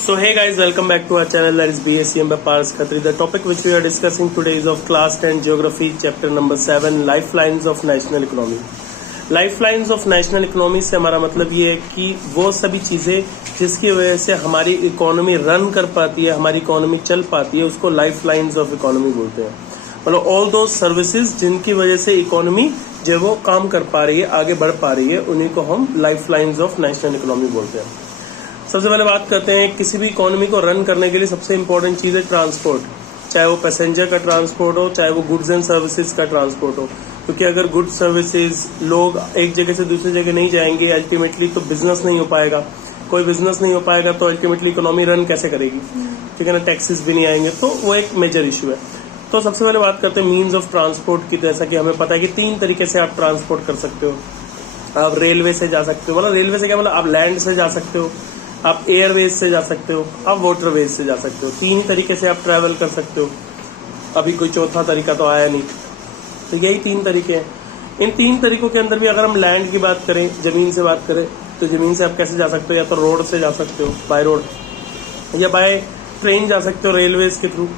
So hey guys, welcome back to our channel, that is BSCM by Pars Khatri. The topic which we are discussing today is of class 10 geography, chapter number 7, lifelines of national economy. Lifelines of national economy से हमारा मतलब ये है कि वो सभी चीजें जिसकी वजह से हमारी इकोनॉमी रन कर पाती है, हमारी इकोनॉमी चल पाती है, उसको लाइफलाइंस ऑफ इकोनॉमी बोलते हैं. मतलब ऑल दो सर्विसेज जिनकी वजह से इकोनॉमी जो वो काम कर पा रही है, आगे बढ़ पा रही है, उन्हीं को हम लाइफलाइंस ऑफ नेशनल इकोनॉमी बोलते हैं. सबसे पहले बात करते हैं किसी भी इकोनॉमी को रन करने के लिए सबसे इंपॉर्टेंट चीज है ट्रांसपोर्ट. चाहे वो पैसेंजर का ट्रांसपोर्ट हो, चाहे वो गुड्स एंड सर्विसेज का ट्रांसपोर्ट हो. क्योंकि अगर गुड्स सर्विसेज लोग एक जगह से दूसरी जगह नहीं जाएंगे अल्टीमेटली तो बिजनेस नहीं हो पाएगा. कोई बिजनेस नहीं हो पाएगा तो अल्टीमेटली इकोनॉमी रन कैसे करेगी, ठीक है ना. टैक्सेस भी नहीं आएंगे तो वो एक मेजर इशू है. तो सबसे पहले बात करते हैं मीन्स ऑफ ट्रांसपोर्ट की. जैसा कि हमें पता है कि 3 तरीके से आप ट्रांसपोर्ट कर सकते हो. आप रेलवे से जा सकते हो, मतलब रेलवे से क्या मतलब आप लैंड से जा सकते हो, आप एयरवेज से जा सकते हो, आप वाटरवेज से जा सकते हो. 3 तरीके से आप ट्रैवल कर सकते हो. अभी कोई चौथा तरीका तो आया नहीं. तो यही 3 तरीके हैं. इन 3 तरीकों के अंदर भी अगर हम लैंड की बात करें, जमीन से बात करें, तो जमीन से आप कैसे जा सकते हो, या तो रोड से जा सकते हो बाय रोड, या बाय ट्रेन जा सकते हो रेलवेज के थ्रू,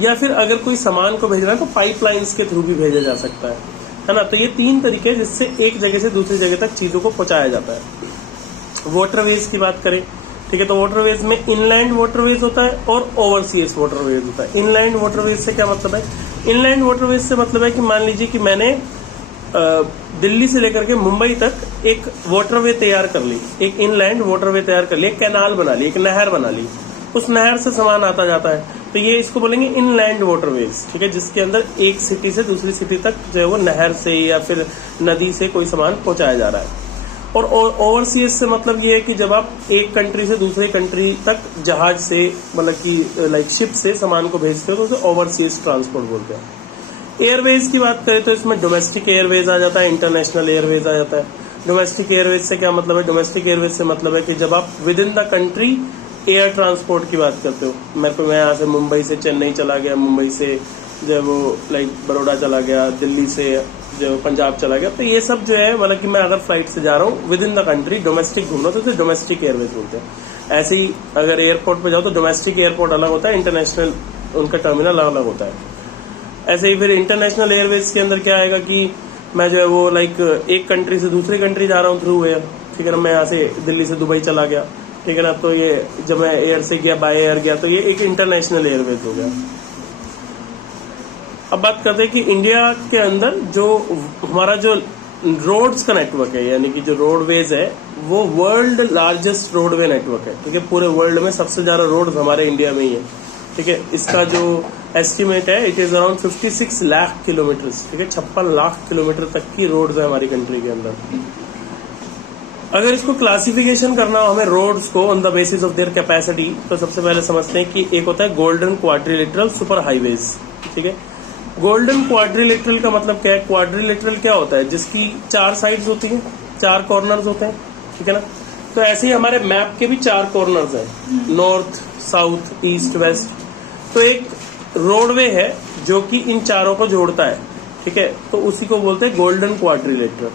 या फिर अगर कोई सामान को भेजना है तो पाइपलाइंस के थ्रू भी भेजा जा सकता है ना. तो ये 3 तरीके हैं जिससे एक जगह से दूसरी जगह तक चीजों को पहुंचाया जाता है. वाटरवेज की बात करें, ठीक है, तो वाटरवेज में इनलैंड वाटरवेज होता है और ओवरसीज वाटरवेज होता है. इनलैंड वाटरवेज से क्या मतलब है? इनलैंड वाटरवेज से मतलब है कि मान लीजिए कि मैंने दिल्ली से लेकर के मुंबई तक एक वाटरवे तैयार कर ली, एक इनलैंड वाटरवे तैयार कर ली, एक कैनाल बना ली, एक नहर बना ली, उस नहर से सामान आता जाता है, तो ये इसको बोलेंगे इनलैंड वाटरवेज. ठीक है, जिसके अंदर एक सिटी से दूसरी सिटी तक जो है वो नहर से या फिर नदी से कोई सामान पहुंचाया जा रहा है. और ओवरसीज से मतलब ये है कि जब आप एक कंट्री से दूसरे कंट्री तक जहाज से मतलब कि लाइक शिप से सामान को भेजते हो तो उसे ओवरसीज ट्रांसपोर्ट बोलते हैं. एयरवेज की बात करें तो इसमें डोमेस्टिक एयरवेज आ जाता है, इंटरनेशनल एयरवेज आ जाता है. डोमेस्टिक एयरवेज से क्या मतलब है? डोमेस्टिक एयरवेज से मतलब है कि जब आप with in the country air transport की बात करते हो. मैं यहाँ से मुंबई से चेन्नई चला गया, मुंबई से जो वो लाइक बड़ौदा चला गया, दिल्ली से जो पंजाब चला गया, तो ये सब जो है मतलब कि मैं अगर फ्लाइट से जा रहा हूँ with in the country domestic घूमना तो उसे डोमेस्टिक एयरवेज बोलते हैं. ऐसे ही अगर एयरपोर्ट पे जाओ तो डोमेस्टिक एयरपोर्ट अलग होता है, इंटरनेशनल उनका टर्मिनल अलग होता है. ऐसे ही फिर इंटरनेशनल एयरवेज के अंदर क्या आएगा कि मैं जो है वो लाइक एक कंट्री से दूसरी कंट्री जा रहा हूँ थ्रू एयर. ठीक है ना, मैं यहाँ से दिल्ली से दुबई चला गया, ठीक है ना, तो ये जब मैं एयर से गया बाय एयर गया तो ये एक इंटरनेशनल एयरवेज हो गया. अब बात करते हैं कि इंडिया के अंदर जो हमारा जो रोड्स का नेटवर्क है, यानी कि जो रोडवेज है, वो वर्ल्ड लार्जेस्ट रोडवे नेटवर्क है. ठीक है, पूरे वर्ल्ड में सबसे ज्यादा रोड हमारे इंडिया में ही है. ठीक है, इसका जो एस्टिमेट है it is around 56 lakh kilometre. ठीक है, 56 लाख किलोमीटर तक की रोड्स है हमारी कंट्री के अंदर. अगर इसको क्लासिफिकेशन करना हो हमें रोड्स को on the basis of their capacity, तो सबसे पहले समझते हैं कि एक होता है गोल्डन क्वाड्रिलेटरल सुपर हाईवेज. ठीक है, गोल्डन क्वाड्रिलेटरल का मतलब क्या है? क्वाड्रिलेटरल क्या होता है? जिसकी 4 साइड्स होती हैं, 4 कॉर्नर्स होते हैं. ठीक है ना, तो ऐसे ही हमारे मैप के भी 4 कॉर्नर्स हैं, नॉर्थ, साउथ, ईस्ट, वेस्ट. तो एक रोडवे है जो कि इन चारों को जोड़ता है. ठीक है, तो उसी को बोलते हैं गोल्डन क्वाड्रिलेटरल.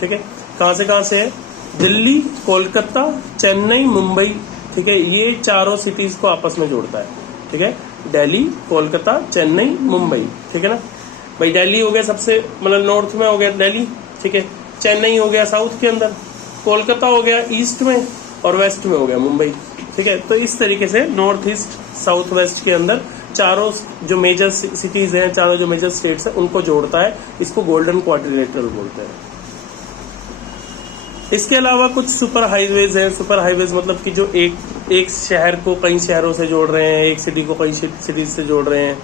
ठीक है, कहां से है? दिल्ली, कोलकाता, चेन्नई, मुंबई. ठीक है, ये चारों सिटीज को आपस में जोड़ता है. ठीक है, दिल्ली, कोलकाता, चेन्नई, मुंबई. ठीक है ना भाई, दिल्ली हो गया सबसे मतलब नॉर्थ में हो गया दिल्ली. ठीक है, चेन्नई हो गया साउथ के अंदर, कोलकाता हो गया ईस्ट में, और वेस्ट में हो गया मुंबई. ठीक है, तो इस तरीके से नॉर्थ ईस्ट साउथ वेस्ट के अंदर चारों जो मेजर सिटीज हैं, चारों जो मेजर स्टेट्स हैं, उनको जोड़ता है. इसको गोल्डन क्वाड्रिलेटरल बोलते हैं. इसके अलावा कुछ सुपर हाईवेज हैं. सुपर हाईवेज मतलब कि जो एक शहर को कई शहरों से जोड़ रहे हैं, एक सिटी को कई सिटीज से जोड़ रहे हैं.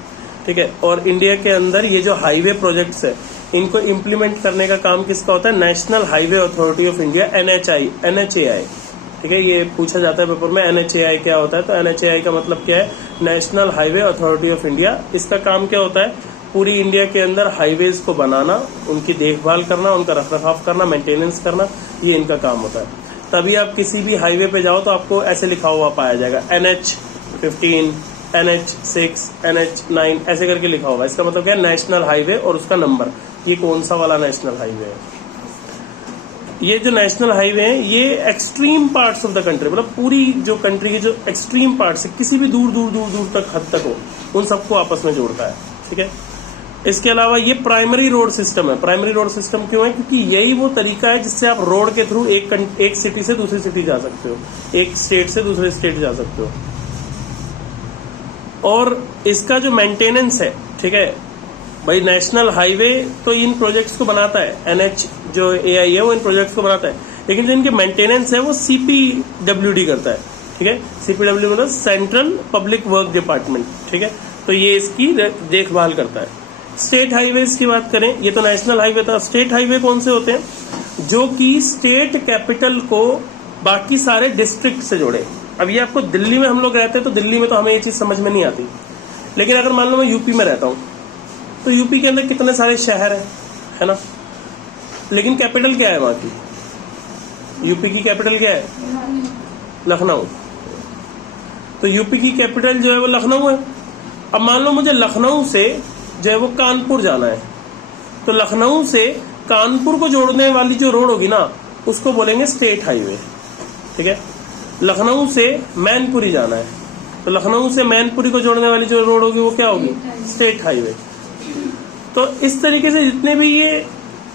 ठीक है, और इंडिया के अंदर ये जो हाईवे प्रोजेक्ट्स है इनको इम्प्लीमेंट करने का काम किसका होता है? National highway authority of India, NHAI. ठीक है, ये पूछा जाता है पेपर में NHAI क्या होता है. तो NHAI का मतलब क्या है? National highway authority of India. इसका काम क्या होता है? पूरी इंडिया के अंदर हाईवेज को बनाना, उनकी देखभाल करना, उनका रखरखाव करना, मेंटेनेंस करना, ये इनका काम होता है. तभी आप किसी भी हाईवे पे जाओ तो आपको ऐसे लिखा हुआ पाया जाएगा NH15, NH6, NH9 ऐसे करके लिखा होगा. इसका मतलब क्या है? नेशनल हाईवे और उसका नंबर, ये कौन सा वाला नेशनल हाईवे है. ये जो नेशनल हाईवे हैं ये extreme parts of the country, मतलब पूरी जो कंट्री के जो एक्सट्रीम पार्ट्स है, किसी भी दूर दूर दूर दूर तक हद तक हो, उन सबको आपस में जोड़ता है। ठीक है, इसके अलावा ये प्राइमरी रोड सिस्टम है। प्राइमरी रोड सिस्टम क्यों है? क्योंकि यही वो तरीका है जिससे आप रोड के थ्रू एक सिटी से दूसरी सिटी जा सकते हो, एक स्टेट से दूसरे स्टेट जा सकते हो। और इसका जो मेंटेनेंस है, ठीक है भाई, नेशनल हाईवे तो इन प्रोजेक्ट्स को बनाता है, एनएच जो एआई है वो इन प्रोजेक्ट्स को बनाता है, लेकिन जो इनके मेंटेनेंस है वो सीपीडब्ल्यूडी करता है। ठीक है, सीपीडब्ल्यू मतलब सेंट्रल पब्लिक वर्क डिपार्टमेंट। ठीक है, तो ये इसकी देखभाल करता है। स्टेट हाईवेज की बात करें, ये तो नेशनल हाईवे था। स्टेट हाईवे कौन से होते हैं? जो कि स्टेट कैपिटल को बाकी सारे डिस्ट्रिक्ट से जोड़े। अब ये आपको दिल्ली में हम लोग रहते हैं तो दिल्ली में तो हमें ये चीज समझ में नहीं आती, लेकिन अगर मान लो मैं यूपी में रहता हूँ तो यूपी के अंदर कितने सारे शहर है ना, लेकिन कैपिटल क्या है वहां की? यूपी की कैपिटल क्या है? लखनऊ। तो यूपी की कैपिटल जो है वो लखनऊ है। अब मान लो मुझे लखनऊ से जो है वो कानपुर जाना है, तो लखनऊ से कानपुर को जोड़ने वाली जो रोड होगी ना उसको बोलेंगे स्टेट हाईवे। ठीक है, लखनऊ से मैनपुरी जाना है, तो लखनऊ से मैनपुरी को जोड़ने वाली जो रोड होगी वो क्या होगी? State highway. तो इस तरीके से जितने भी ये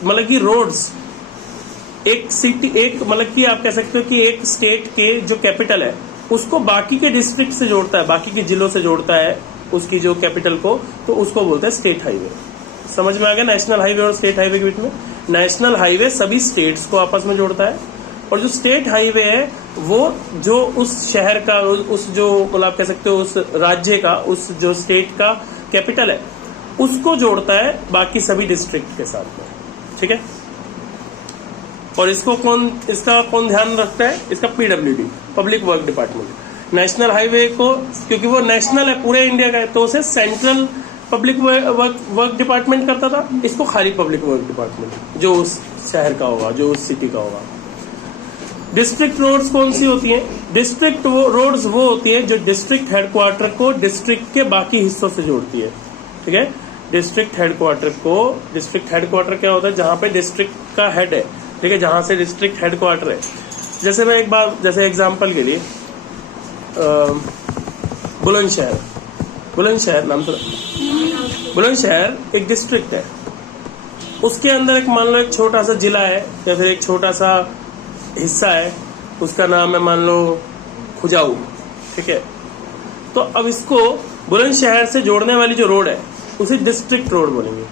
मतलब कि रोड्स एक सिटी, एक मतलब कि आप कह सकते हो कि एक स्टेट के जो कैपिटल है उसको बाकी के डिस्ट्रिक्ट से जोड़ता है, बाकी के जिलों से जोड़ता है उसकी जो कैपिटल को, तो उसको बोलते हैं स्टेट हाईवे। समझ में आ गया नेशनल हाईवे और स्टेट हाईवे के बीच में? नेशनल हाईवे सभी स्टेट्स को आपस में जोड़ता है, और जो स्टेट हाईवे है वो जो उस शहर का, उस जो मतलब आप कह सकते हो उस राज्य का, उस जो स्टेट का कैपिटल है उसको जोड़ता है बाकी सभी डिस्ट्रिक्ट के साथ में। ठीक है, और इसका कौन ध्यान रखता है? इसका PWD, public work department. National highway को क्योंकि वो नेशनल है, पूरे इंडिया का है, तो उसे सेंट्रल पब्लिक वर्क डिपार्टमेंट करता था, इसको खाली पब्लिक वर्क डिपार्टमेंट जो उस शहर का होगा, जो उस सिटी का होगा। डिस्ट्रिक्ट रोड्स कौन सी होती हैं? डिस्ट्रिक्ट रोड्स वो होती है जो डिस्ट्रिक्ट हेडक्वार्टर को डिस्ट्रिक्ट के बाकी हिस्सों से जोड़ती है। ठीक है, डिस्ट्रिक्ट हेडक्वार्टर क्या होता है? जहां पे डिस्ट्रिक्ट का हेड है, ठीक है, जहां से डिस्ट्रिक्ट हेडक्वार्टर है। जैसे मैं एक बार, जैसे एग्जांपल के लिए बुलंदशहर नाम तो, बुलंदशहर एक डिस्ट्रिक्ट है, उसके अंदर एक मान लो एक छोटा सा जिला है या फिर एक छोटा सा हिस्सा है, उसका नाम है मान लो खुजाऊ। ठीक है, तो अब इसको बुलंदशहर से जोड़ने वाली जो रोड है उसे डिस्ट्रिक्ट रोड बोलेंगे,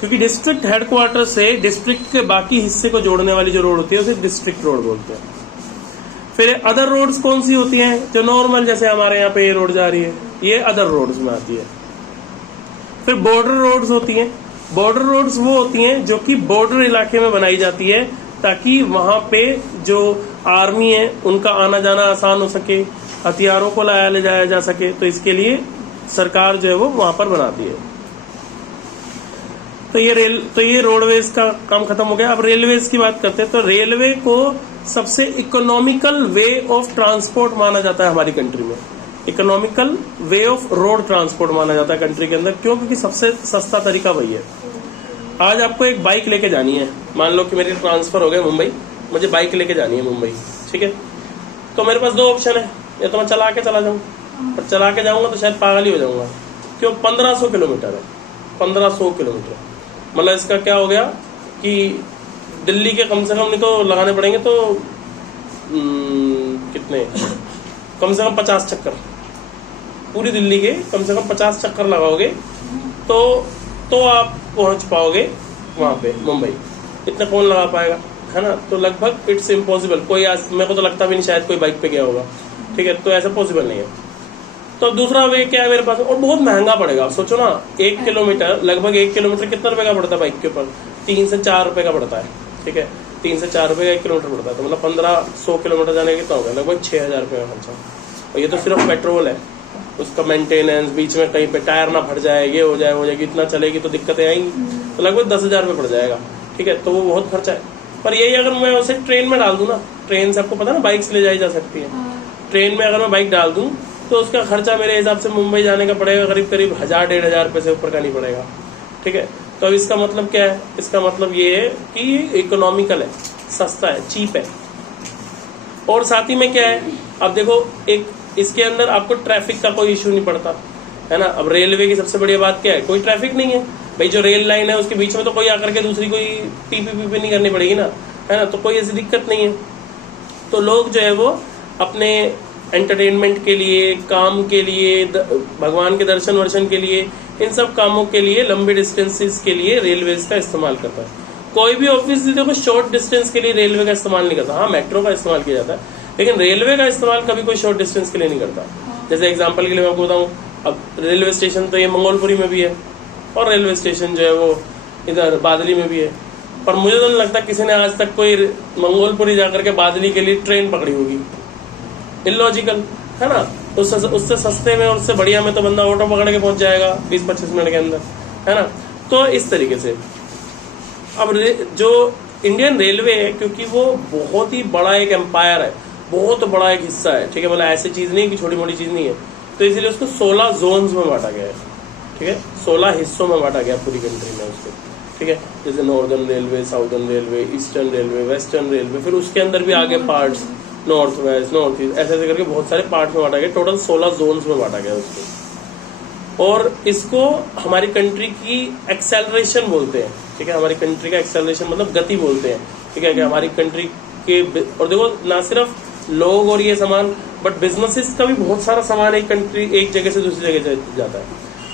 क्योंकि डिस्ट्रिक्ट हेडक्वार्टर से डिस्ट्रिक्ट के बाकी हिस्से को जोड़ने वाली जो रोड होती है उसे डिस्ट्रिक्ट रोड बोलते हैं। फिर अदर रोड्स कौन सी होती हैं? जो नॉर्मल, जैसे हमारे यहाँ पे ये रोड जा रही है, ये अदर रोड्स में आती है। फिर बॉर्डर रोड्स होती हैं। बॉर्डर रोड्स वो होती हैं जो कि बॉर्डर इलाके में बनाई जाती है ताकि वहां पे जो आर्मी है उनका आना जाना आसान हो सके, हथियारों को लाया ले जाया जा सके, तो इसके लिए सरकार जो है वो वहां पर बनाती है। तो ये रोडवेज का काम खत्म हो गया। अब रेलवेज की बात करते हैं, तो रेलवे को सबसे इकोनॉमिकल वे ऑफ ट्रांसपोर्ट माना जाता है हमारी कंट्री में। Economical way of road transport माना जाता है कंट्री के अंदर। क्यों? क्योंकि सबसे सस्ता तरीका वही है। आज आपको एक बाइक लेके जानी है, मान लो कि मेरी ट्रांसफर हो गया मुंबई, मुझे बाइक लेके जानी है मुंबई, ठीक है, तो मेरे पास दो ऑप्शन है, या तो मैं चला के चला जाऊँ, पर चला के जाऊंगा तो शायद पागल ही हो जाऊंगा। क्यों? 1500 किलोमीटर है, 1500 किलोमीटर, मतलब इसका क्या हो गया कि दिल्ली के कम से कम नहीं तो लगाने पड़ेंगे तो कितने, कम से कम 50 चक्कर, पूरी दिल्ली के कम से कम 50 चक्कर लगाओगे तो आप पहुंच पाओगे वहां पे मुंबई। इतना कौन लगा पाएगा, है ना? तो लगभग इट्स इम्पॉसिबल। कोई आज मेरे को तो लगता भी नहीं शायद कोई बाइक पे गया होगा, ठीक है, तो ऐसा पॉसिबल नहीं है। तो दूसरा वे क्या है मेरे पास, और बहुत महंगा पड़ेगा। सोचो ना, 1 किलोमीटर, लगभग 1 किलोमीटर कितना रुपए का पड़ता है बाइक के ऊपर? 3 से 4 रुपए का पड़ता है, ठीक है, 3 से 4 रुपए का 1 किलोमीटर पड़ता है, तो मतलब 1500 किलोमीटर जाने कितना होगा? लगभग 6000 रुपये का खर्चा। और ये तो सिर्फ पेट्रोल है, उसका मेंटेनेंस, बीच में कहीं पे टायर ना फट जाए, ये हो जाए, हो जाएगी, इतना चलेगी तो दिक्कतें आएंगी, तो लगभग 10,000 रुपये पड़ जाएगा, ठीक है, तो वो बहुत खर्चा है। पर यही अगर मैं उसे ट्रेन में डाल दूं ना, ट्रेन से आपको पता है ना बाइक से ले जाई जा सकती है, ट्रेन में अगर मैं बाइक डाल दूं तो उसका खर्चा मेरे हिसाब से मुंबई जाने का पड़ेगा करीब 1000-1500 रुपये से ऊपर का नहीं पड़ेगा, ठीक है। तो अब इसका मतलब क्या है? इसका मतलब ये है कि इकोनॉमिकल है, सस्ता है, चीप है। और साथ ही में क्या है, अब देखो एक इसके अंदर आपको ट्रैफिक का कोई इशू नहीं पड़ता, है ना। अब रेलवे की सबसे बढ़िया बात क्या है, कोई ट्रैफिक नहीं है भाई। जो रेल लाइन है उसके बीच में तो कोई आकर के दूसरी कोई टीपी नहीं करनी पड़ेगी ना, है ना। तो कोई ऐसी दिक्कत नहीं है। तो लोग जो है वो अपने एंटरटेनमेंट के लिए, काम के लिए, भगवान के दर्शन वर्शन के लिए, इन सब कामों के लिए, लंबे डिस्टेंसेस के लिए रेलवेज का इस्तेमाल करता है। कोई भी ऑफिस देखो शॉर्ट डिस्टेंस के लिए रेलवे का इस्तेमाल नहीं करता। हाँ, मेट्रो का इस्तेमाल किया जाता है, लेकिन रेलवे का इस्तेमाल कभी कोई शॉर्ट डिस्टेंस के लिए नहीं करता। जैसे एग्जाम्पल के लिए मैं आपको बताऊं, अब रेलवे स्टेशन तो ये मंगोलपुरी में भी है, और रेलवे स्टेशन जो है वो इधर बादली में भी है। पर मुझे तो नहीं लगता किसी ने आज तक कोई मंगोलपुरी जाकर के बादली के लिए ट्रेन पकड़ी होगी। इलॉजिकल है ना। उससे सस्ते में और उससे बढ़िया में तो बंदा ऑटो पकड़ के पहुंच जाएगा 20-25 मिनट के अंदर, है ना। तो इस तरीके से अब जो इंडियन रेलवे है, क्योंकि वो बहुत ही बड़ा एक एम्पायर है, बहुत बड़ा एक हिस्सा है, ठीक है। मतलब ऐसी चीज नहीं कि छोटी मोटी चीज नहीं है। तो इसलिए उसको 16 जोन्स में बांटा गया है, ठीक है। 16 हिस्सों में बांटा गया पूरी कंट्री में उसको, ठीक है। जैसे northern railway, southern railway, eastern railway, western railway, फिर उसके अंदर भी आगे parts, north west, north east, ऐसे ऐसे करके बहुत सारे पार्ट में बांटा गया। टोटल 16 जोन्स में बांटा गया उसको। और इसको हमारी कंट्री की एक्सेलरेशन बोलते हैं, ठीक है। हमारी कंट्री का एक्सेलरेशन मतलब गति बोलते हैं, ठीक है। कि हमारी कंट्री के, और देखो ना सिर्फ लोग और ये सामान, बट बिजनेसेस का भी बहुत सारा सामान एक कंट्री, एक जगह से दूसरी जगह जाता है।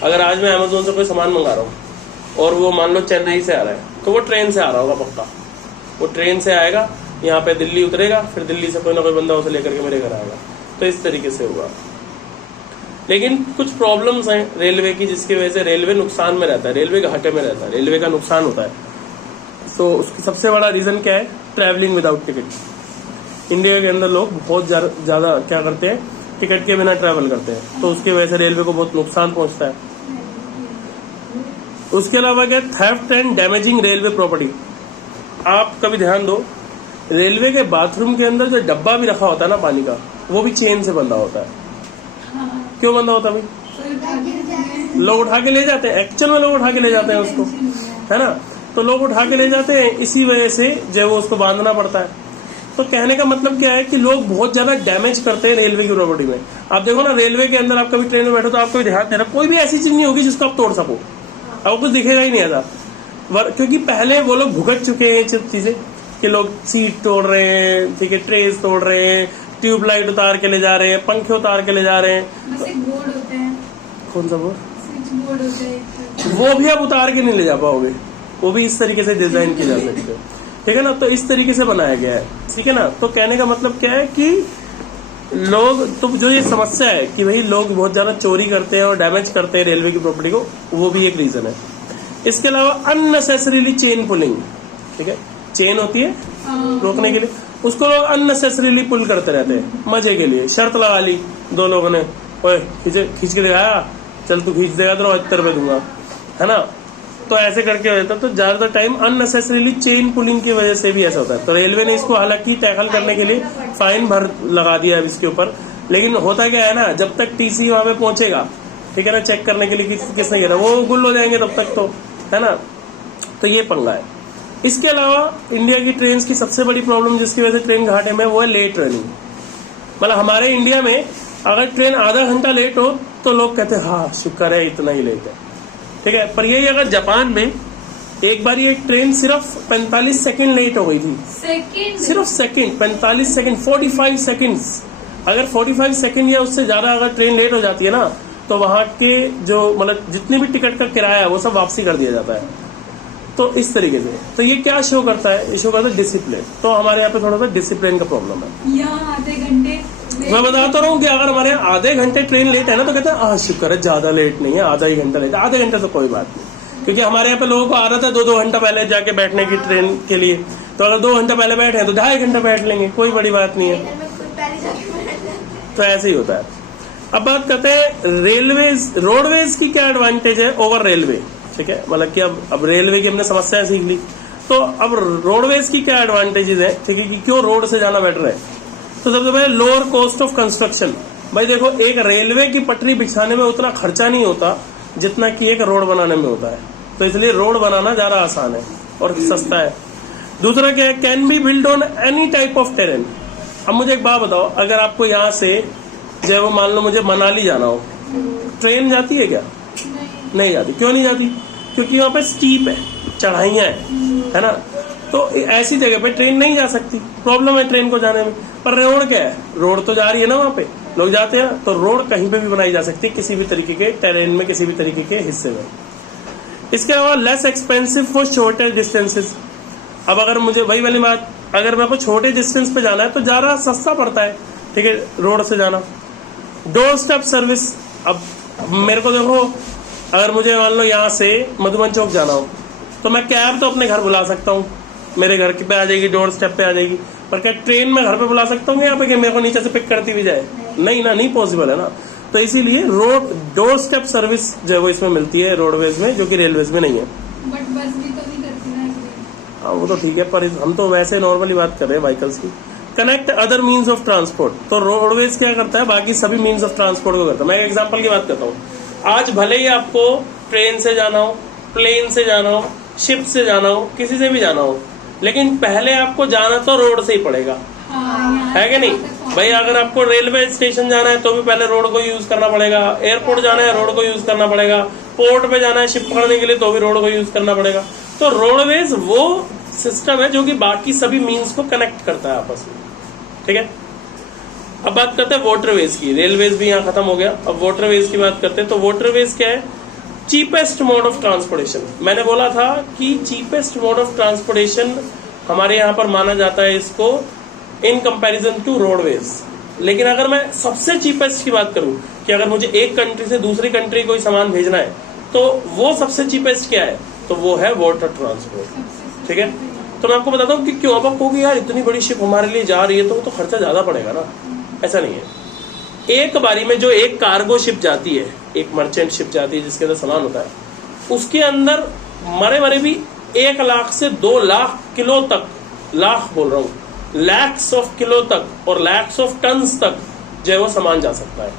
अगर आज मैं अमेजोन से कोई सामान मंगा रहा हूँ और वो मान लो चेन्नई से आ रहा है, तो वो ट्रेन से आ रहा होगा पक्का। वो ट्रेन से आएगा, यहाँ पे दिल्ली उतरेगा, फिर दिल्ली से कोई ना कोई बंदा उसे लेकर के मेरे घर आएगा। तो इस तरीके से हुआ। लेकिन कुछ प्रॉब्लम्स हैं रेलवे की, जिसकी वजह से रेलवे नुकसान में रहता है, रेलवे घाटे में रहता है, रेलवे का नुकसान होता है। तो उसकी सबसे बड़ा रीजन क्या है, ट्रैवलिंग विदाउट टिकट। इंडिया के अंदर लोग बहुत ज्यादा क्या करते हैं, टिकट के बिना ट्रैवल करते हैं। तो उसकी वजह से रेलवे को बहुत नुकसान पहुंचता है। उसके अलावा क्या, theft and damaging railway property. आप कभी ध्यान दो, रेलवे के बाथरूम के अंदर जो डब्बा भी रखा होता है ना पानी का, वो भी चेन से बंधा होता है। क्यों बंधा होता है भाई? लोग उठा के ले जाते हैं, एक्चुअल में लोग उठा के ले जाते हैं उसको, है ना। तो लोग उठा के ले जाते हैं, इसी वजह से जो है वो उसको बांधना पड़ता है। तो कहने का मतलब क्या है कि लोग बहुत ज्यादा डैमेज करते हैं रेलवे की प्रॉपर्टी में। आप देखो ना, रेलवे के अंदर आप कभी ट्रेन में बैठो तो आपको ध्यान देना, कोई भी ऐसी चीज नहीं होगी जिसको आप तोड़ सको, आपको कुछ दिखेगा ही नहीं ऐसा। क्योंकि पहले वो लोग भुगत चुके हैं चीजें, कि लोग सीट तोड़ रहे हैं, ठीक है, ट्रेस तोड़ रहे हैं, ट्यूबलाइट उतार के ले जा रहे हैं, पंखे उतार के ले जा रहे हैं। बस एक बोर्ड होता है, कौन सा बोर्ड? स्विच बोर्ड होता है, वो भी आप उतार के नहीं ले जा पाओगे, वो भी इस तरीके से डिजाइन की जा सकते है, ठीक है ना। तो इस तरीके से बनाया गया है, ठीक है ना। तो कहने का मतलब क्या है कि लोग, तो जो ये समस्या है कि भाई लोग बहुत ज्यादा चोरी करते हैं और डैमेज करते हैं रेलवे की प्रॉपर्टी को, वो भी एक रीजन है। इसके अलावा अननेसेसरीली चेन पुलिंग, ठीक है, चेन होती है रोकने के लिए, उसको लोग अननेसेसरीली पुल करते रहते हैं मजे के लिए। शर्त लगा ली दो लोगों ने, ओए खींच के दिखाया, चल तू खींच देगा तो 70 रुपए दूंगा, है ना। तो ऐसे करके हो जाता है। तो ज्यादातर टाइम अननेसेसरीली चेन पुलिंग की वजह से भी ऐसा होता है। तो रेलवे ने इसको हालांकि टैकल करने के लिए फाइन भर लगा दिया है इसके ऊपर। लेकिन होता क्या है ना, जब तक टीसी वहां पे पहुंचेगा, ठीक है ना, चेक करने के लिए किसने किया, वो गुल हो जाएंगे तब तक, तो है ना। तो ये पंगा है। इसके अलावा इंडिया की ट्रेन की सबसे बड़ी प्रॉब्लम जिसकी वजह से ट्रेन घाटे में, वो है लेट रनिंग। मतलब हमारे इंडिया में अगर ट्रेन आधा घंटा लेट हो तो लोग कहते हैं हाँ शुक्र है इतना ही लेट है, ठीक है। पर यही अगर जापान में एक बार ये ट्रेन सिर्फ 45 सेकंड लेट हो गई थी, सिर्फ सेकंड 45 सेकंड, 45 सेकंड्स। अगर 45 सेकंड या उससे ज्यादा अगर ट्रेन लेट हो जाती है ना, तो वहां के जो मतलब जितने भी टिकट का किराया है वो सब वापसी कर दिया जाता है। तो इस तरीके से, तो ये क्या शो करता है, ये शो करता है डिसिप्लिन। तो हमारे यहाँ पे थोड़ा सा डिसिप्लिन का प्रॉब्लम है। यहाँ आधे घंटे मैं बताता रहा हूँ कि अगर हमारे यहाँ आधे घंटे ट्रेन लेट है ना, तो कहते हैं शुक्र है ज्यादा लेट नहीं है, आधा ही घंटा लेट है। आधे घंटे तो कोई बात नहीं, क्योंकि हमारे यहाँ पे लोगों को आदत है 2-2 घंटा पहले जाके बैठने की ट्रेन के लिए। तो अगर 2 घंटा पहले बैठे हैं तो 2.5 घंटा बैठ लेंगे, कोई बड़ी बात नहीं है। तो ऐसे ही होता है। अब बात करते हैं रेलवेज, रोडवेज की क्या एडवांटेज है ओवर रेलवे, ठीक है। मतलब कि अब रेलवे की हमने समस्याएं सीख ली, तो अब रोडवेज की क्या एडवांटेजेस है, ठीक है, कि क्यों रोड से जाना बेटर है। तो सबसे पहले लोअर कॉस्ट ऑफ कंस्ट्रक्शन। भाई देखो, एक रेलवे की पटरी बिछाने में उतना खर्चा नहीं होता जितना कि एक रोड बनाने में होता है। तो इसलिए रोड बनाना ज्यादा आसान है और सस्ता है। दूसरा क्या है, can be build on any type of terrain. अब मुझे एक बात बताओ, अगर आपको यहाँ से जो है वो मान लो मुझे मनाली जाना हो, ट्रेन जाती है क्या? नहीं जाती। क्यों नहीं जाती? क्योंकि वहाँ पे स्टीप है, चढ़ाइयाँ है ना, तो ऐसी जगह पे ट्रेन नहीं जा सकती, प्रॉब्लम है ट्रेन को जाने में। पर रोड क्या है, रोड तो जा रही है ना, वहाँ पे लोग जाते हैं, तो रोड कहीं पे भी बनाई जा सकती है, किसी भी तरीके के टेरेन में, किसी भी तरीके के हिस्से में। इसके अलावा less expensive for shorter distances. अब अगर मुझे वही वाली बात, अगर मेरे को छोटे डिस्टेंस पे जाना है तो ज़्यादा सस्ता पड़ता है, ठीक है, रोड से जाना। Door step service. अब मेरे को देखो, अगर मुझे मान लो यहाँ से मधुबन चौक जाना हो तो मैं कैब तो अपने घर बुला सकता हूँ, मेरे घर पे आ जाएगी, डोर स्टेप पे आ जाएगी। पर क्या ट्रेन में घर पे बुला सकता हूँ यहाँ पे कि मेरे को नीचे से पिक करती भी जाए? नहीं ना, नहीं पॉसिबल है ना। तो इसीलिए रोड डोर स्टेप सर्विस जो है वो इसमें मिलती है रोडवेज में, जो कि रेलवेज में नहीं है। बट बस भी तो नहीं करती ना एग्री। हाँ वो तो ठीक है, पर हम तो वैसे नॉर्मली बात कर रहे हैं व्हीकल्स की। Connect other means of transport. तो रोडवेज क्या करता है, बाकी सभी मीन्स ऑफ ट्रांसपोर्ट को करता है। मैं एक एग्जांपल की बात करता हूँ। आज भले ही आपको ट्रेन से जाना हो, प्लेन से जाना हो, शिप से जाना हो, किसी से भी जाना हो, लेकिन पहले आपको जाना तो रोड से ही पड़ेगा, है कि नहीं भाई? अगर आपको रेलवे स्टेशन जाना है तो भी पहले रोड को यूज करना पड़ेगा, एयरपोर्ट जाना है रोड को यूज करना पड़ेगा, पोर्ट पे जाना है शिप पकड़ने के लिए तो भी रोड को यूज करना पड़ेगा। तो रोडवेज वो सिस्टम है जो कि बाकी सभी मीन्स को कनेक्ट करता है आपस में, ठीक है। अब बात करते हैं वाटरवेज की। रेलवेज भी यहाँ खत्म हो गया, अब वाटरवेज की बात करते हैं। तो वाटरवेज क्या है? Cheapest mode of transportation. मैंने बोला था कि चीपेस्ट मोड ऑफ ट्रांसपोर्टेशन हमारे यहाँ पर माना जाता है इसको इन कंपैरिजन टू रोडवेज। लेकिन अगर मैं सबसे चीपेस्ट की बात करूं कि अगर मुझे एक कंट्री से दूसरी कंट्री कोई सामान भेजना है तो वो सबसे चीपेस्ट क्या है, तो वो है वाटर ट्रांसपोर्ट, ठीक है। तो मैं आपको बताता हूँ कि क्यों। अब आप कहोगे यार इतनी बड़ी शिप हमारे लिए जा रही है तो वो तो खर्चा ज्यादा पड़ेगा ना। ऐसा नहीं है। एक बारी में जो एक कार्गो शिप जाती है, एक मर्चेंट शिप जाती है जिसके अंदर सामान होता है, उसके अंदर मरे मरे भी 1 लाख से 2 लाख किलो तक, लाख बोल रहा हूँ, लैक्स ऑफ किलो तक और लैक्स ऑफ टन्स तक जो है वो सामान जा सकता है।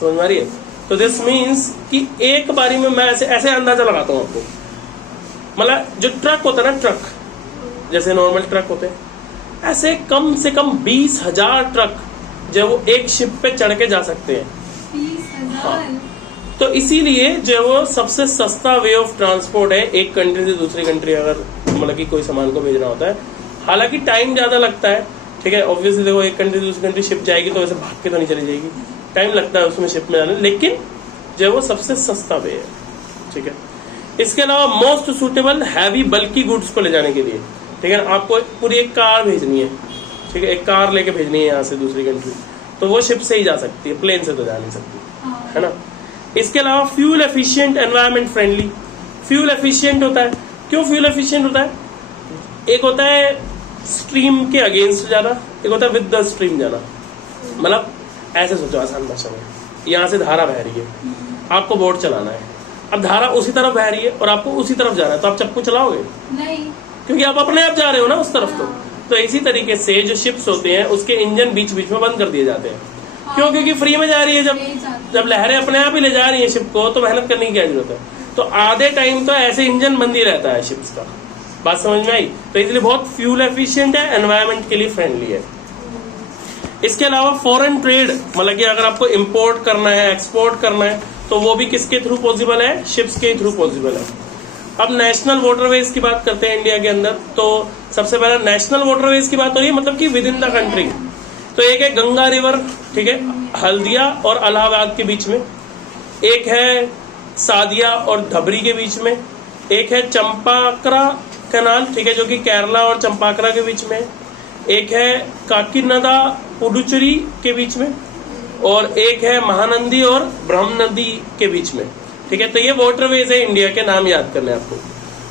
समझ में आ रही है? तो दिस मीन्स कि एक बारी में मैं ऐसे ऐसे अंदाजा लगाता हूँ आपको, मतलब जो ट्रक होता है ना, ट्रक जैसे नॉर्मल ट्रक होते हैं, ऐसे कम से कम 20,000 ट्रक जो वो एक शिप पे चढ़ के जा सकते हैं। 20,000। हाँ। तो इसीलिए जो वो सबसे सस्ता वे ऑफ ट्रांसपोर्ट है एक कंट्री से दूसरी कंट्री अगर मतलब कि कोई सामान को भेजना होता है। हालांकि टाइम ज्यादा लगता है, ठीक है। ऑब्वियसली देखो एक कंट्री से दूसरी कंट्री शिप जाएगी तो वैसे भाग के तो नहीं चली जाएगी, टाइम लगता है उसमें शिप में जाने, लेकिन जो वो सबसे सस्ता वे है, ठीक है। इसके अलावा मोस्ट सुटेबल हैवी बल्की गुड्स को ले जाने के लिए, ठीक है। आपको पूरी एक कार भेजनी है, ठीक है, एक कार लेके भेजनी है यहाँ से दूसरी कंट्री, तो वो शिप से ही जा सकती है, प्लेन से तो जा नहीं सकती, है ना। इसके अलावा fuel efficient, environment friendly. Fuel efficient होता है, क्यों फ्यूल एफिशिएंट होता है? एक होता है स्ट्रीम के अगेंस्ट जाना, एक होता है विद द स्ट्रीम जाना। मतलब ऐसे सोचो आसान भाषा में, यहाँ से धारा बह रही है, आपको बोट चलाना है, अब धारा उसी तरफ बह रही है और आपको उसी तरफ जाना है, तो आप चप्पू चलाओगे नहीं, क्योंकि आप अपने आप जा रहे हो ना उस तरफ। तो इसी तरीके से जो शिप्स होते हैं उसके इंजन बीच बीच में बंद कर दिए जाते हैं। क्यों? क्योंकि फ्री में जा रही है, जब लहरें अपने आप ही ले जा रही है शिप को, तो मेहनत करने की क्या जरूरत है। तो आधे टाइम तो ऐसे इंजन बंद ही रहता है शिप्स का। बात समझ में आई? तो इसलिए बहुत फ्यूल एफिशिएंट है, एनवायरमेंट के लिए फ्रेंडली है। इसके अलावा फॉरेन ट्रेड, मतलब कि अगर आपको इंपोर्ट करना है, एक्सपोर्ट करना है, तो वो भी किसके थ्रू पॉसिबल है? शिप्स के थ्रू पॉसिबल है। अब नेशनल वाटरवेज की बात करते हैं इंडिया के अंदर। तो सबसे पहले नेशनल वाटरवेज की बात हो रही है, मतलब कि विद इन द कंट्री। तो एक है गंगा रिवर, ठीक है, हल्दिया और इलाहाबाद के बीच में। एक है सादिया और धबरी के बीच में। एक है चंपाकरा कैनाल, ठीक है, जो कि केरला और चंपाकरा के बीच में। एक है काकीनदा पुडुचेरी के बीच में, और एक है महानंदी और ब्रह्मनदी के बीच में, ठीक है। तो ये वाटरवेज है इंडिया के, नाम याद करने आपको।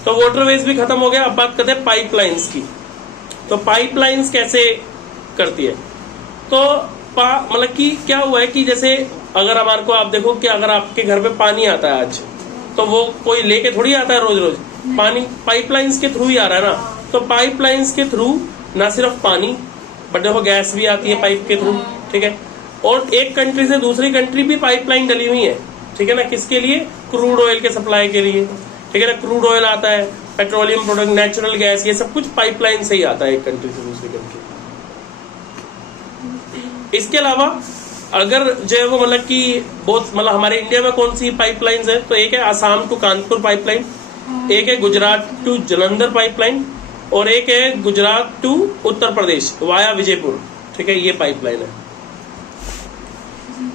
तो वाटरवेज भी खत्म हो गया। अब बात करते हैं पाइपलाइंस की। तो पाइपलाइंस कैसे करती है? तो मतलब कि क्या हुआ है कि जैसे अगर हमारे को आप देखो कि अगर आपके घर पे पानी आता है आज, तो वो कोई लेके थोड़ी आता है रोज रोज, पानी पाइपलाइंस के थ्रू ही आ रहा है ना। तो पाइपलाइंस के थ्रू ना सिर्फ पानी, बट देखो गैस भी आती है पाइप के थ्रू, ठीक है। और एक कंट्री से दूसरी कंट्री भी पाइपलाइन डली हुई है, ठीक है ना। किसके लिए? क्रूड ऑयल के सप्लाई के लिए। ठीक है ना, क्रूड ऑयल आता है, पेट्रोलियम प्रोडक्ट, नेचुरल गैस, ये सब कुछ पाइपलाइन से ही आता है एक कंट्री से दूसरी कंट्री। इसके अलावा अगर जो है वो मतलब कि बहुत मतलब हमारे इंडिया में कौन सी पाइपलाइंस है, तो एक है आसाम टू कानपुर पाइपलाइन, एक है गुजरात टू जलंधर पाइपलाइन, और एक है गुजरात टू उत्तर प्रदेश वाया विजयपुर। ठीक है, ये पाइपलाइन है।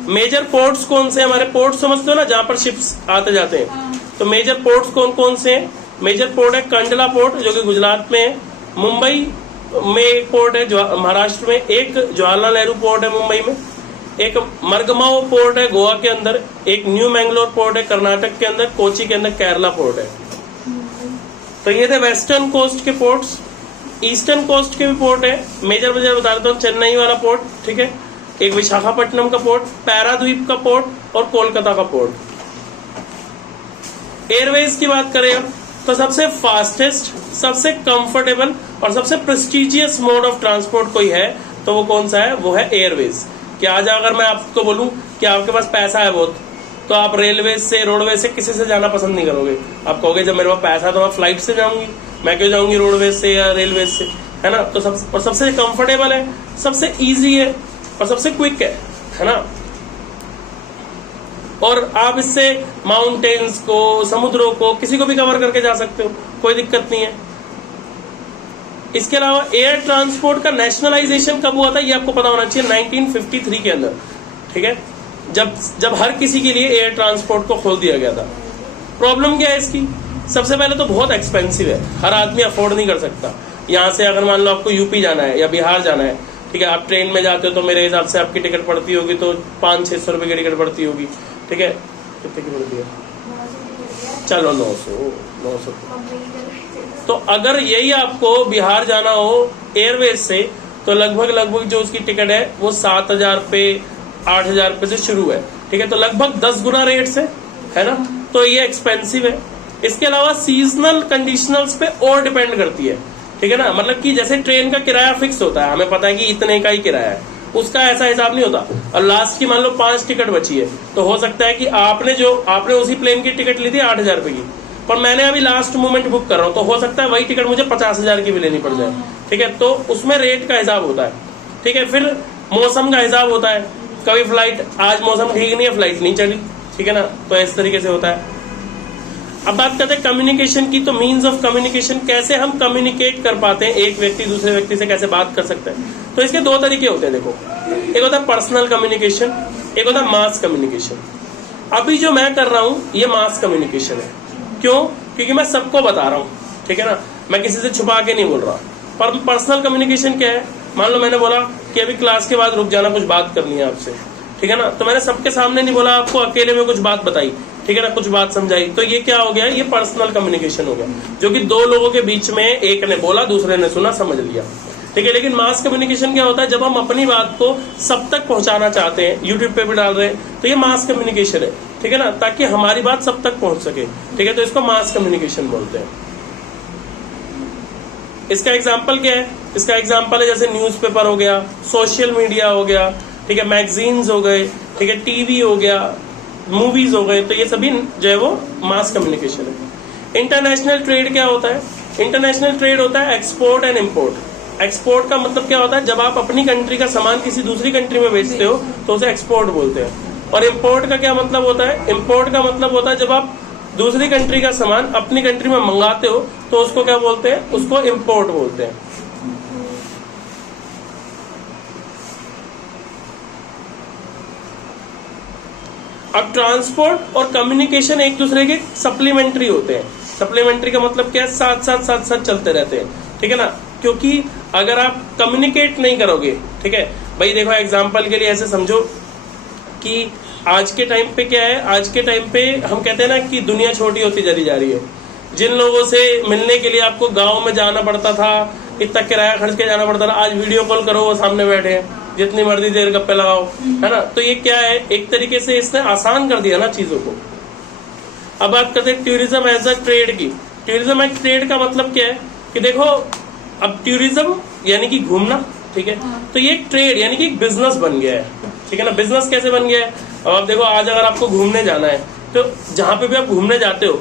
मेजर पोर्ट्स कौन से, हमारे पोर्ट समझते हो ना, जहां पर शिप्स आते जाते हैं, तो मेजर पोर्ट्स कौन कौन से हैं? मेजर पोर्ट है कंडला पोर्ट जो कि गुजरात में है, मुंबई में एक पोर्ट है महाराष्ट्र में, एक जवाहरलाल नेहरू पोर्ट है मुंबई में, एक मरगमाओ पोर्ट है गोवा के अंदर, एक न्यू मैंगलोर पोर्ट है कर्नाटक के अंदर, कोची के अंदर केरला पोर्ट है। तो ये थे वेस्टर्न कोस्ट के पोर्ट्स। ईस्टर्न कोस्ट के भी पोर्ट है, मेजर मेजर बता देता हूँ। चेन्नई वाला पोर्ट, ठीक है, एक विशाखापट्टनम का पोर्ट, पैराद्वीप का पोर्ट और कोलकाता का पोर्ट। एयरवेज की बात करें तो सबसे फास्टेस्ट, सबसे कंफर्टेबल और सबसे प्रेस्टिजियस मोड ऑफ ट्रांसपोर्ट कोई है तो वो कौन सा है? वो है एयरवेज। कि आज अगर मैं आपको बोलूं कि आपके पास पैसा है बहुत, तो आप रेलवे से, रोडवेज से, किसी से जाना पसंद नहीं करोगे। आप कहोगे जब मेरे पास पैसा है तो मैं फ्लाइट से जाऊंगी, मैं क्यों जाऊंगी रोडवेज से या रेलवे से, है ना। तो सबसे कंफर्टेबल है, सबसे ईजी है और सबसे क्विक है ना। और आप इससे माउंटेन्स को, समुद्रों को, किसी को भी कवर करके जा सकते हो, कोई दिक्कत नहीं है। इसके अलावा एयर ट्रांसपोर्ट का नेशनलाइजेशन कब हुआ था ये आपको पता होना चाहिए, 1953 के अंदर। ठीक है, जब हर किसी के लिए एयर ट्रांसपोर्ट को खोल दिया गया था। प्रॉब्लम क्या है इसकी? सबसे पहले तो बहुत एक्सपेंसिव है, हर आदमी अफोर्ड नहीं कर सकता। यहाँ से अगर मान लो आपको यूपी जाना है या बिहार जाना है, ठीक है, आप ट्रेन में जाते हो तो मेरे हिसाब से आपकी टिकट पड़ती होगी तो 500-600 रुपए की टिकट पड़ती होगी। ठीक है, कितने की पड़ती है? चलो 900। तो अगर यही आपको बिहार जाना हो एयरवेज से, तो लगभग जो उसकी टिकट है वो 7,000 रुपए 8,000 रुपए से शुरू है। ठीक है, तो लगभग 10 गुना रेट से, है ना। तो ये एक्सपेंसिव है। इसके अलावा सीजनल कंडीशनल्स पे और डिपेंड करती है। ठीक है ना, मतलब कि जैसे ट्रेन का किराया फिक्स होता है, हमें पता है कि इतने का ही किराया है, उसका ऐसा हिसाब नहीं होता। और लास्ट की मान लो 5 टिकट बची है, तो हो सकता है कि आपने उसी प्लेन की टिकट ली थी 8,000 रुपए की, पर मैंने अभी लास्ट मोमेंट बुक कर रहा हूँ, तो हो सकता है वही टिकट मुझे 50,000 की भी लेनी पड़ जाए। ठीक है, तो उसमें रेट का हिसाब होता है। ठीक है, फिर मौसम का हिसाब होता है, कभी फ्लाइट, आज मौसम ठीक नहीं है, फ्लाइट नहीं चली। ठीक है ना, तो इस तरीके से होता है। अब बात करते हैं कम्युनिकेशन की। तो मीन्स ऑफ कम्युनिकेशन, कैसे हम कम्युनिकेट कर पाते हैं, एक व्यक्ति दूसरे व्यक्ति से कैसे बात कर सकते हैं। तो इसके 2 तरीके होते हैं। देखो, एक होता है पर्सनल कम्युनिकेशन, एक होता है मास कम्युनिकेशन। अभी जो मैं कर रहा हूँ ये मास कम्युनिकेशन है। क्यों? क्योंकि मैं सबको बता रहा हूँ। ठीक है ना, मैं किसी से छुपा के नहीं बोल रहा। पर पर्सनल कम्युनिकेशन क्या है? मान लो मैंने बोला कि अभी क्लास के बाद रुक जाना, कुछ बात करनी है आपसे। ठीक है ना, तो मैंने सबके सामने नहीं बोला, आपको अकेले में कुछ बात बताई। ठीक है ना, कुछ बात समझाई, तो ये क्या हो गया? ये पर्सनल कम्युनिकेशन हो गया, जो कि 2 लोगों के बीच में एक ने बोला, दूसरे ने सुना, समझ लिया। ठीक है, लेकिन मास कम्युनिकेशन क्या होता है? जब हम अपनी बात को सब तक पहुंचाना चाहते हैं, यूट्यूब पे भी डाल रहे हैं, तो ये मास कम्युनिकेशन है। ठीक है ना, ताकि हमारी बात सब तक पहुंच सके। ठीक है, तो इसको मास कम्युनिकेशन बोलते हैं। इसका एग्जाम्पल क्या है? इसका एग्जाम्पल है जैसे न्यूज़पेपर हो गया, सोशल मीडिया हो गया, ठीक है, मैगजीन्स हो गए, ठीक है, टीवी हो गया, मूवीज हो गए। तो ये सभी जो है वो मास कम्युनिकेशन है। इंटरनेशनल ट्रेड क्या होता है? इंटरनेशनल ट्रेड होता है एक्सपोर्ट एंड इम्पोर्ट। एक्सपोर्ट का मतलब क्या होता है? जब आप अपनी कंट्री का सामान किसी दूसरी कंट्री में बेचते हो तो उसे एक्सपोर्ट बोलते हैं। और इम्पोर्ट का क्या मतलब होता है? इम्पोर्ट का मतलब होता है जब आप दूसरी कंट्री का सामान अपनी कंट्री में मंगाते हो तो उसको क्या बोलते हैं? उसको इम्पोर्ट बोलते हैं। अब ट्रांसपोर्ट और कम्युनिकेशन एक दूसरे के सप्लीमेंट्री होते हैं। सप्लीमेंट्री का मतलब क्या है? साथ चलते रहते हैं। ठीक है ना, क्योंकि अगर आप कम्युनिकेट नहीं करोगे, ठीक है भाई, देखो एग्जांपल के लिए ऐसे समझो कि आज के टाइम पे क्या है, आज के टाइम पे हम कहते हैं ना कि दुनिया छोटी होती चली जा रही है। जिन लोगों से मिलने के लिए आपको गांव में जाना पड़ता था, इतना किराया खर्च के जाना पड़ता था, आज वीडियो कॉल करो, वो सामने बैठे हैं, जितनी मर्जी देर गप्पे लगाओ, है ना। तो ये क्या है? एक तरीके से इसने आसान कर दिया ना चीजों को। अब बात करते हैं टूरिज्म एज अ ट्रेड की। टूरिज्म एज ट्रेड का मतलब क्या है कि देखो, अब टूरिज्म यानी कि घूमना, ठीक है, तो ये एक ट्रेड यानी कि एक बिजनेस बन गया है। ठीक है ना, बिजनेस कैसे बन गया है? अब आप देखो, आज अगर आपको घूमने जाना है तो जहां पे भी आप घूमने जाते हो,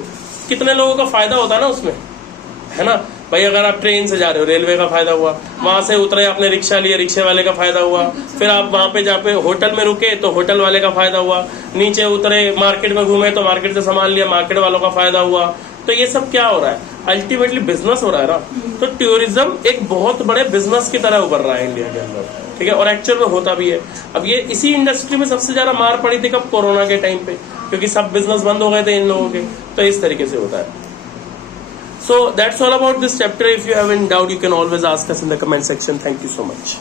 कितने लोगों का फायदा होता है ना उसमें, है ना भाई। अगर आप ट्रेन से जा रहे हो, रेलवे का फायदा हुआ, वहां से उतरे आपने रिक्शा लिया, रिक्शे वाले का फायदा हुआ, फिर आप वहां पे जहाँ पे होटल में रुके तो होटल वाले का फायदा हुआ, नीचे उतरे मार्केट में घूमे तो मार्केट से सामान लिया, मार्केट वालों का फायदा हुआ। तो ये सब क्या हो रहा है, अल्टीमेटली बिजनेस हो रहा है ना। तो टूरिज्म एक बहुत बड़े बिजनेस की तरह उभर रहा है इंडिया के अंदर, ठीक है, और एक्चुअल में होता भी है। अब ये इसी इंडस्ट्री में सबसे ज्यादा मार पड़ी थी कब, कोरोना के टाइम पे, क्योंकि सब बिजनेस बंद हो गए थे इन लोगों के। तो इस तरीके से होता है। So that's all about this chapter. If you have any doubt, you can always ask us in the comment section. Thank you so much.